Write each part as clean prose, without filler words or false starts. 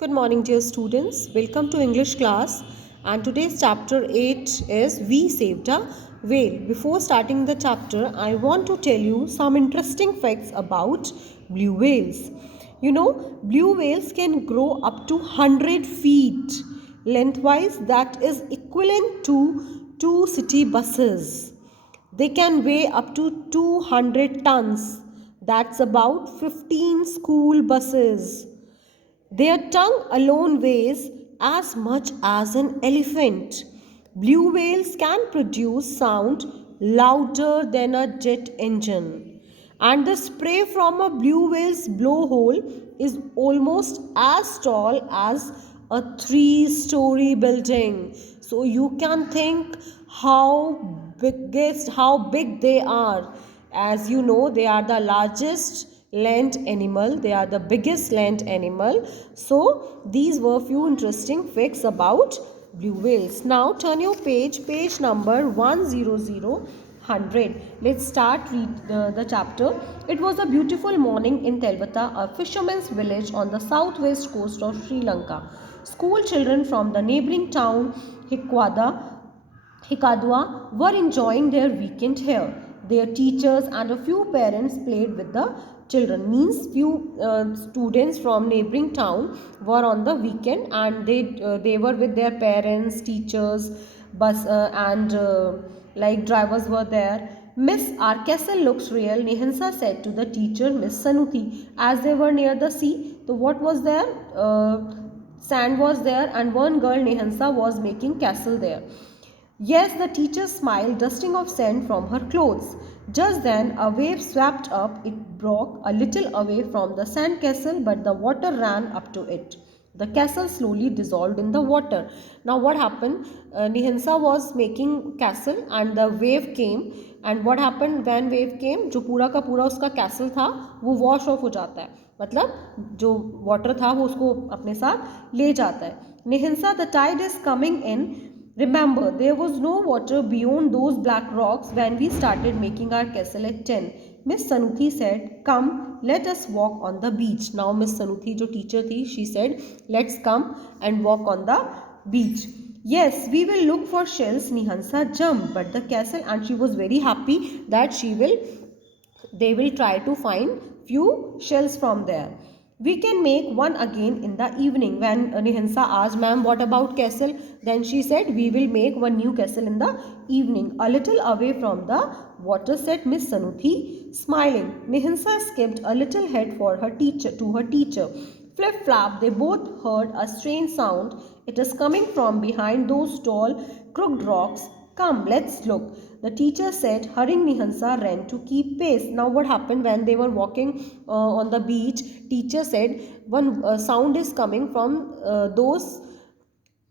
Good morning, dear students. Welcome to English class. And today's chapter 8 is We Saved a Whale. Before starting the chapter, I want to tell you some interesting facts about blue whales. Blue whales can grow up to 100 feet lengthwise, that is equivalent to two city buses. They can weigh up to 200 tons, that's about 15 school buses. Their tongue alone weighs as much as an elephant. Blue whales can produce sound louder than a jet engine. And the spray from a blue whale's blowhole is almost as tall as a three-story building. So you can think how big they are. As you know, they are the largest land animal, they are the biggest land animal. So these were few interesting facts about blue whales. Now turn your page number 100. Let's start read the chapter. It was a beautiful morning in Telvata, a fisherman's village on the southwest coast of Sri Lanka. School children from the neighboring town Hikadwa were enjoying their weekend here. Their teachers and a few parents played with the children. Means few students from neighboring town were on the weekend and they were with their parents, teachers, bus and like drivers were there. Miss, our castle looks real, Nihansa said to the teacher, Miss Sanuti, as they were near the sea. So what was there? Sand was there and one girl, Nihansa, was making castle there. Yes, the teacher smiled, dusting off sand from her clothes. Just then, a wave swept up. It broke a little away from the sand castle, but the water ran up to it. The castle slowly dissolved in the water. Now, what happened? Nihansa was making castle, and the wave came. And what happened when wave came? जो पूरा का पूरा उसका castle था, वो wash off हो जाता है. मतलब जो water था, वो उसको अपने साथ ले जाता है. Nihansa, the tide is coming in. Remember, there was no water beyond those black rocks when we started making our castle at 10. Miss Sanuthi said, come, let us walk on the beach. Now Miss Sanuthi, जो teacher थी, she said, let's come and walk on the beach. Yes, we will look for shells, Nihansa jumped, but the castle, and she was very happy that they will try to find few shells from there. We can make one again in the evening. When Nihansa asked, ma'am, what about castle? Then she said, we will make one new castle in the evening. A little away from the water, said Miss Sanuthi, smiling. Nihansa skipped a little head for her teacher. Flip flap, they both heard a strange sound. It is coming from behind those tall, crooked rocks. Come, let's look. The teacher said, hurrying. Nihansa ran to keep pace. Now what happened when they were walking on the beach? Teacher said, one sound is coming from those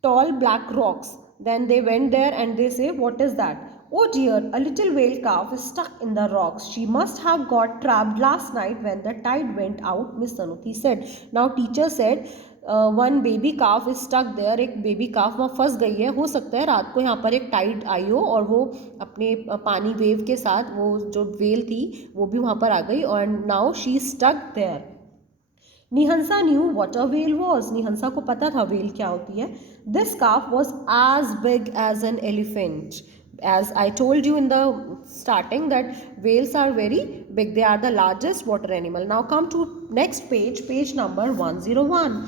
tall black rocks. Then they went there and they say, what is that? Oh dear, a little whale calf is stuck in the rocks. She must have got trapped last night when the tide went out, Miss Sanuthi said. Now teacher said, one baby calf is stuck there, एक baby calf वहाँ फंस गई है. हो सकता है रात को यहाँ पर एक टाइड आई हो और वो अपने पानी वेव के साथ वो जो वेल थी वो भी वहाँ पर आ गई और now she stuck there. Nihansa knew what a well was. Nihansa को पता था वेल क्या होती है. This calf was as big as an elephant. As I told you in the starting that whales are very big, they are the largest water animal. Now come to next page number 101.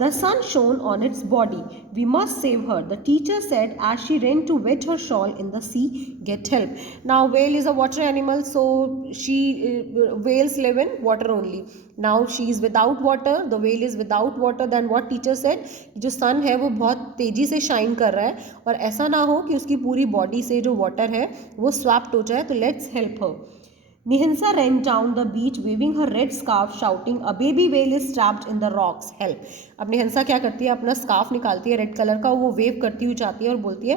The sun shone on its body. We must save her, the teacher said as she ran to wet her shawl in the sea. Get help. Now whale is a water animal, so whales live in water only. Now she is without water, the whale is without water. Then what teacher said, जो sun है वो बहुत तेजी से shine कर रहा है और ऐसा ना हो कि उसकी पूरी body से जो water है वो swapped हो जाए, तो let's help her. Nihansa ran down the beach waving her red scarf shouting, a baby whale is trapped in the rocks, help. अब निहंसा क्या करती है, अपना स्कार्फ निकालती है रेड कलर का, वो वेव करती हुई जाती है और बोलती है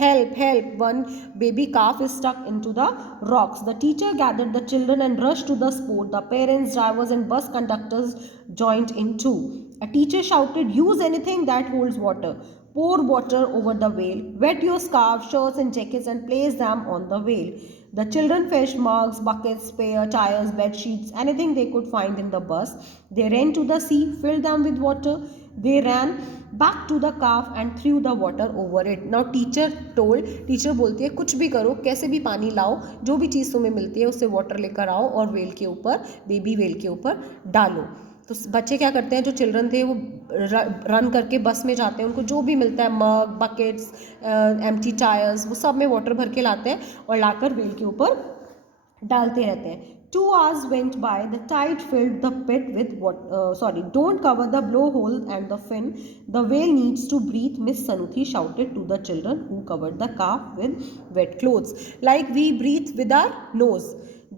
help help, one baby calf is stuck into the rocks. The teacher gathered the children and rushed to the spot. The parents, drivers and bus conductors joined in too. A teacher shouted, use anything that holds water. Pour water over the whale. Wet your scarves, shirts and jackets and place them on the whale. The children fetched mugs, buckets, spare tires, bed sheets, anything they could find in the bus. They ran to the sea, filled them with water. They ran back to the calf and threw the water over it. Now teacher बोलती है कुछ भी करो, कैसे भी पानी लाओ, जो भी चीज़ तुम्हें मिलती है उससे वाटर लेकर आओ और वेल के ऊपर, बेबी वेल के ऊपर डालो। तो बच्चे क्या करते हैं, जो चिल्ड्रन थे वो रन करके बस में जाते हैं, उनको जो भी मिलता है मग, बकेट्स, एम्प्टी टायर्स, वो सब में वाटर भर के लाते हैं और लाकर वेल के ऊपर डालते रहते हैं। 2 hours went by. The tide filled the pit with water. Don't cover the blowhole and the fin. The whale needs to breathe, Miss Sanuthi shouted to the children who covered the calf with wet clothes. Like we breathe with our nose.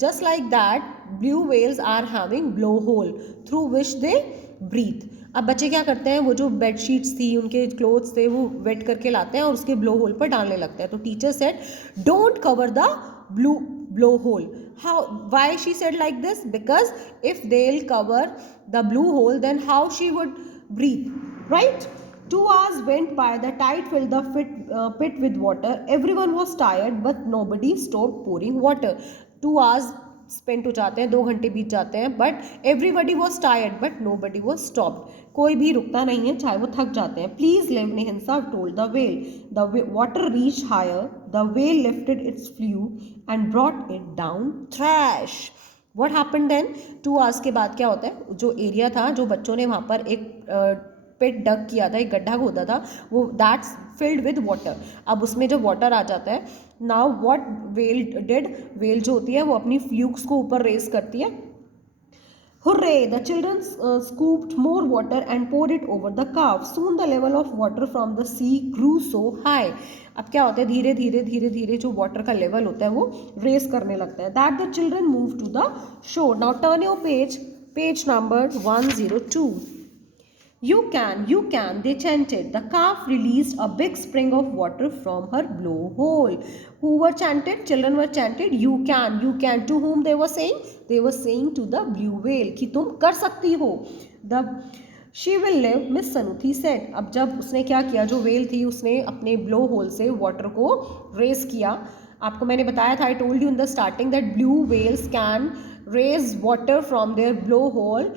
Just like that, blue whales are having blowhole through which they breathe. अब बच्चे क्या करते हैं, वो जो bed sheets थी, उनके clothes थे, वो वेट करके लाते हैं और उसके ब्लो होल पर डालने लगते हैं। तो teacher said don't cover the blow hole. Why she said like this? Because if they'll cover the blue hole, then how she would breathe, right? 2 hours went by. The tide filled the pit with water. Everyone was tired, but nobody stopped pouring water. 2 hours spend हो जाते हैं, 2 घंटे बीत जाते हैं, but everybody was tired but nobody was stopped. कोई भी रुकता नहीं है, चाहे वो थक जाते हैं। Please leave, Nihinsa told the well. The water reach higher, the well lifted its flu and brought it down thrash. What happened then? 2 hours के बाद क्या होता है, जो एरिया था, जो बच्चों ने वहाँ पर एक पिट डग किया था, एक गड्ढा खोदा था, वो दैट्स फिल्ड विद वाटर। अब उसमें जब वाटर आ जाता है, now what well did, well जो होती है वो अपनी फ्लूक्स को ऊपर रेस करती है। Hooray! The children scooped more water and poured it over the calf. Soon the level of water from the sea grew so high. अब क्या होता है, धीरे धीरे जो वाटर का लेवल होता है वो रेस करने लगता है। That the children moved to the shore. Now turn your page number 102. You can, they chanted. The calf released a big spring of water from her blowhole. Who were chanted? Children were chanted. You can. To whom they were saying? They were saying to the blue whale कि तुम कर सकती हो। She will live, Miss Sanuthi said. अब जब उसने क्या किया, जो whale थी उसने अपने blow hole से water को raise किया। आपको मैंने बताया था, I told you in the starting that blue whales can raise water from their blowhole.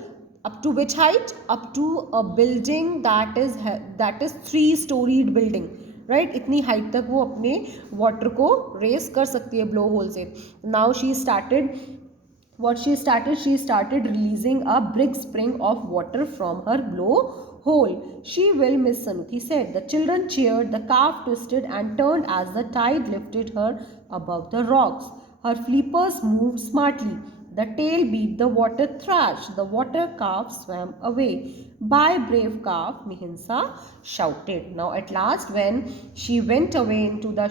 Up to which height? Up to a building that is 3-storied building, right? इतनी height तक वो अपने वाटर को रेस कर सकती है blow whole से। Now she started releasing a big spring of water from her blow hole. She will, Miss Sanuthi said. The children cheered. The calf twisted and turned as the tide lifted her above the rocks. Her flippers moved smartly. The tail beat, the water thrashed, the water calf swam away. Bye, brave calf, Mihinsa shouted. Now at last, when she went away into the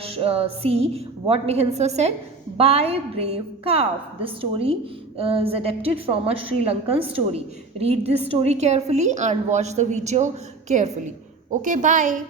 sea, what Mihinsa said? Bye, brave calf. This story is adapted from a Sri Lankan story. Read this story carefully and watch the video carefully. Okay, bye.